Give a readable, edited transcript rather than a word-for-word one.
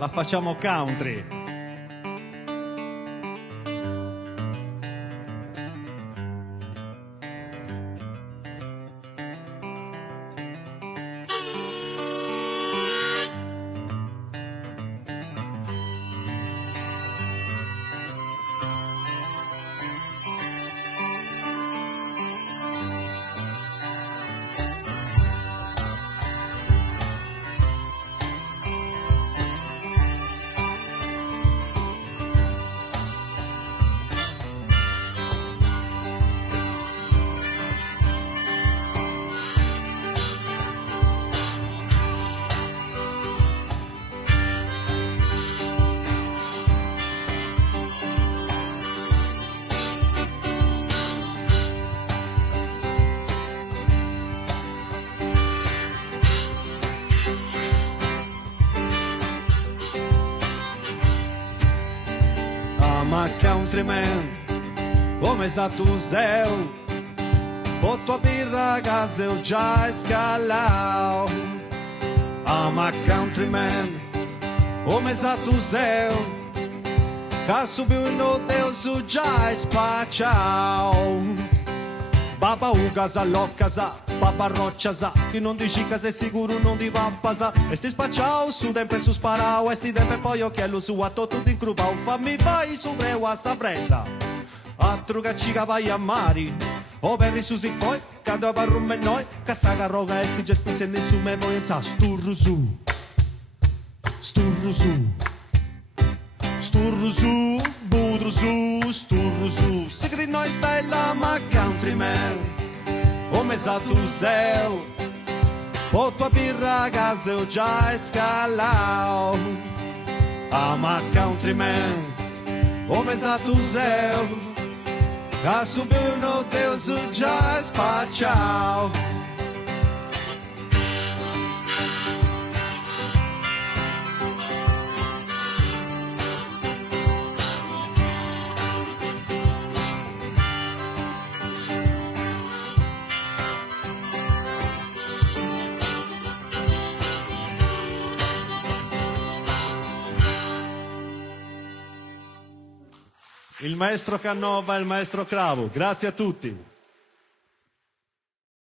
la facciamo country. I'm a countryman, come sa tu sei, po tua birra casa eu già escalau. I'm a countryman, come sa tu sei, ca subiu no Deus o già spacciau. Baba u casa lo casa, baba roccia sa, che non dici casa è sicuro non ti va a pasa. E sti spacciao su tempe su sparao, e sti tempe poi occhiello su a tutto di crupao. Fammi vai su breu a sa fresa, a trucacci vai a mari. O per su si foi, cado a barrume noi, ca sa carroga e sti gespinzendi su me voi in sa. Sturru su, sturru su, sturru su, budru su, sturru su. Se che di noi stai là ma countryman, come sa tu sei, po tua birra a casa eu già escalau. I'm a countryman, come sa tu sei, ca subiu no Deus o già spacciau. Il maestro Cannova e il maestro Cravo, grazie a tutti.